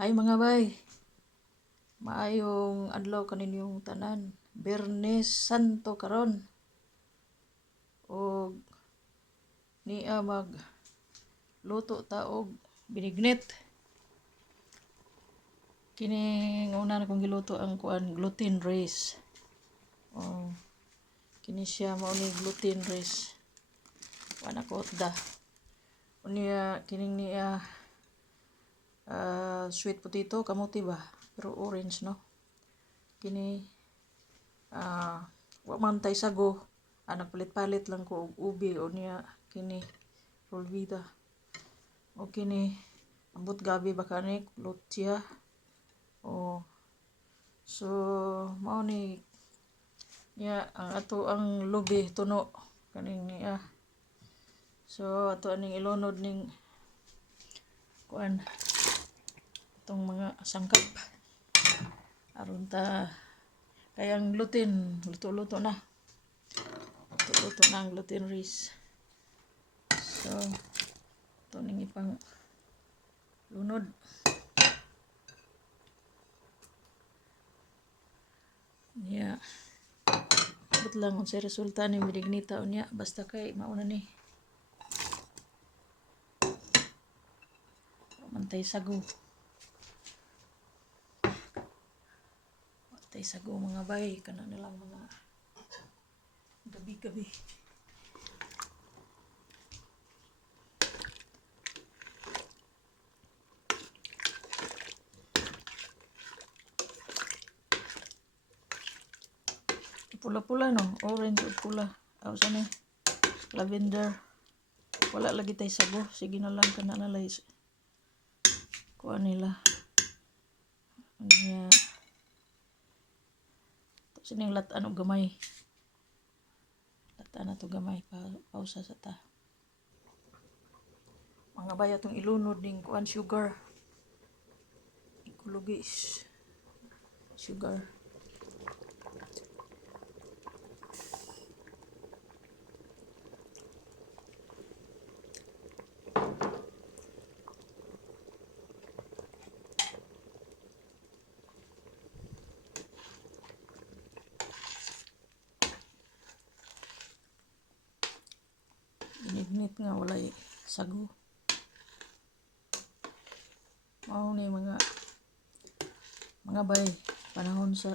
Hay mga bay, maayong adlaw kaninyong tanan. Biyernes Santo karon. O niya mag luto ta og binignit. Kini una na kong giluto ang kuan gluten rice. O kini siya mao ni gluten rice. Wala ko da. Unya kining niya sweet potato kamuti ba? Pero orange no. Kini wa man tay sago. Nagpalit-palit lang ko og ubi o niya kini Rolvida. O kini ambot gabi ba kani lutya. O so mao ni niya ang ato ang lubi tuno kaning niya. So ato aning ilunod ning kuan itong mga sangkap aron ta kayang gluten luto-luto na. Luto na ang gluten rice. So ito ning ipang lunod. Yeah. But lang kung sa resulta ni binignita unya basta kay mauna ni. Mantay sago. Mantay sago mga bay kana nilang mga gabi-gabi. Pula-pula no, orange o pula. Aw sa ni lavender. Wala lagi tay sago, sige na lang kana nalay. Kuha nila. Nya to sining latan og gamay. Latan na to gamay pa pausa sa ta. Mga baya tong ilunod ning kuan sugar. Ecologis sugar. Binignit nga walay sago. Mao ni mga bay panahon sa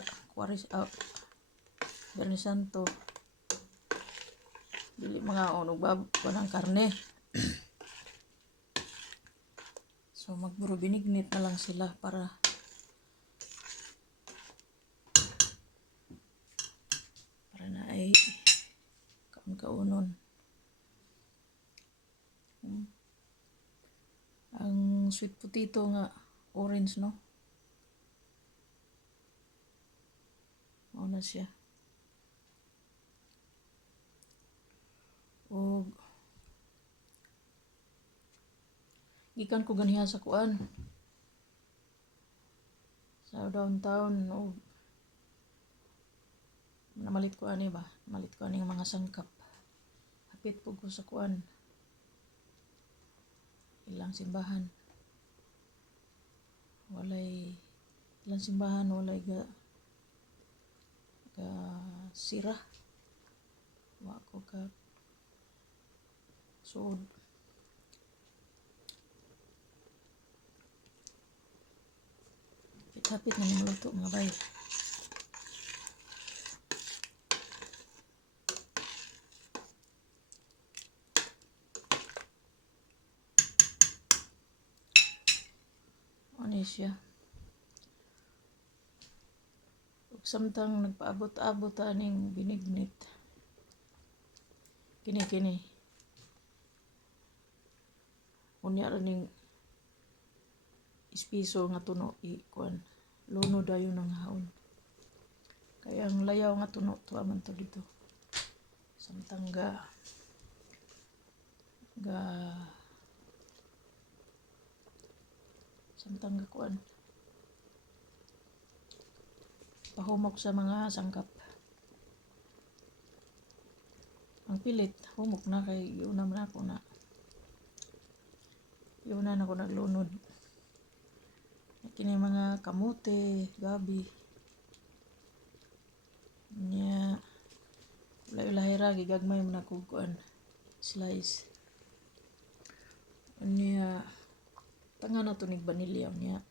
Biyernes Santo. Dili mga unog ng karne. So magburo binignit na lang sila para na ay kaunon. Ang sweet potato nga orange no. Mao na siya. O gikan ko ganiha sa kuan sa downtown o namalit ko ani ba? Namalit ko ani mga sangkap. Hapit po ko sa kuan ilang simbahan. Walay ilang simbahan walay ga sira. Wa ko ka suod. Hapit na niluto mga bay. Ano siya? Samtang nagpaabot-abot aning binignit. Kini. Unya ning ispiso nga tuno kuan. Luno dayon ang haon. Kaya ang layaw nga tuno tuwa man to dito. Samtang ga kuan pahumok sa mga sangkap. Ang pilit humok na kay yuna man ako na yuna na ko naglunod. kini mga kamote, gabi. Nya ulay-ulay ra gigagmay mo na kog kuan slice. Nya tangan na to nig vanilya niya.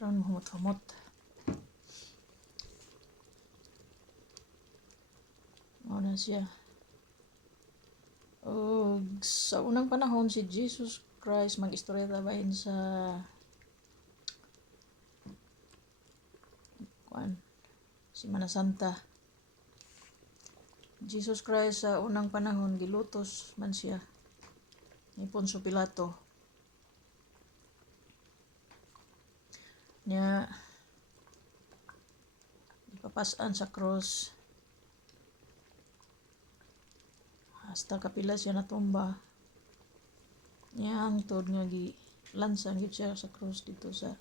Parang humot-humot. Ano siya. O sa unang panahon si Jesus Christ mag-istorya bahin sa kuan Semana Santa. Jesus Christ sa unang panahon gilutos man siya ni Poncio Pilato. Nya ipapasan sa cross hasta kapila siya natumba. Nya hangtod nga lansan gid siya sa cross dito sa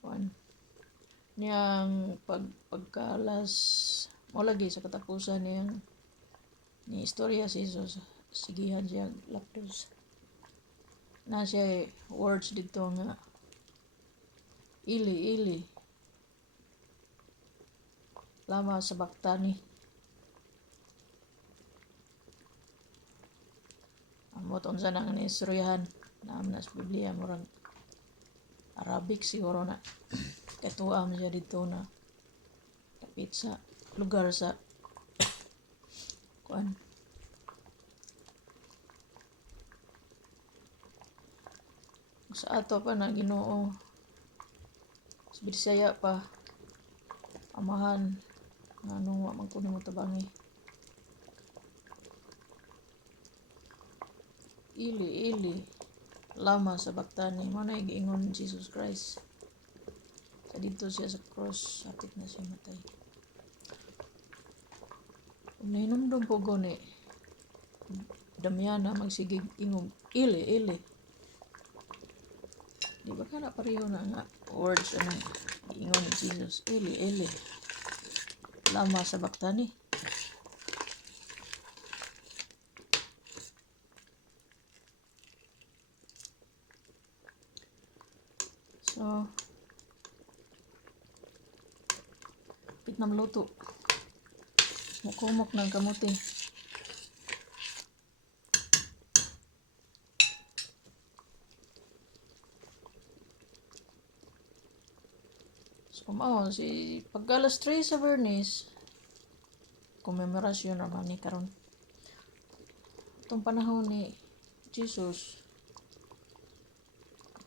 kuan. Niyang pagkalas mo lagi sa katapusan niyang ni istorya si Jesus, sigihan siya lapdos. Na siya words dito nga ili lama sa baktani. Amot unsa na nga istoryahan na sa Biblia murag Arabic siguro na katuam siya dito na kapit sa lugar sa kuan sa ato pa na Ginoo sa Bisaya pa amahan nganong wa man kuno mo tabangi ili lama sa baktani mo na giingon Jesus Christ sa dito siya sa cross hapit na siya matay. Kung nahinumdum po gani Damiana magsigig ingong ili di ba ka na pareho na nga words anong giingon ni Jesus ili lama sa baktani. So pit na maluto mukumok ng kamote. So si pagkalas 3 sa Bernice komemorasyon naman ni karon itong panahon ni Jesus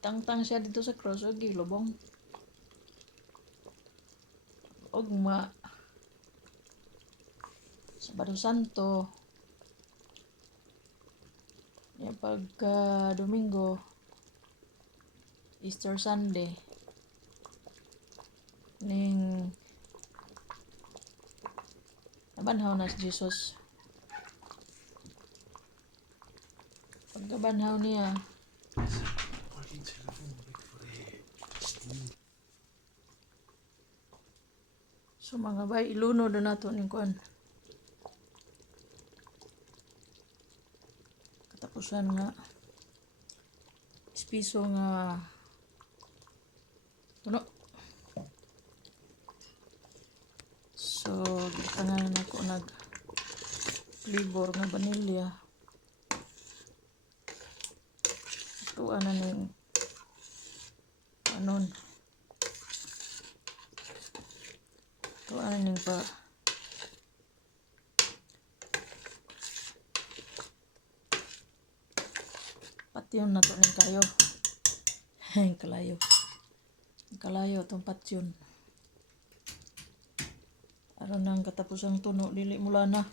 tangtang siya dito sa cross o gilubong ugma Sabado Santo ya pagka Domingo Easter Sunday ning nabanhaw na si Jesus. Pagkabanhaw niya so mga bay iluno do nato ning kuan katapusan nga espiso nga tuno. So gitangan nako nag flavor nga vanilya tuan na ning anon tuan na ning pa patyon na to ning kayo kalayo tong patyon aron nang katapusang tuno dili mula na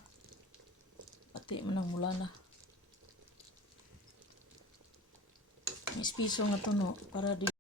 pati man ang mula na espiso nga tuno para di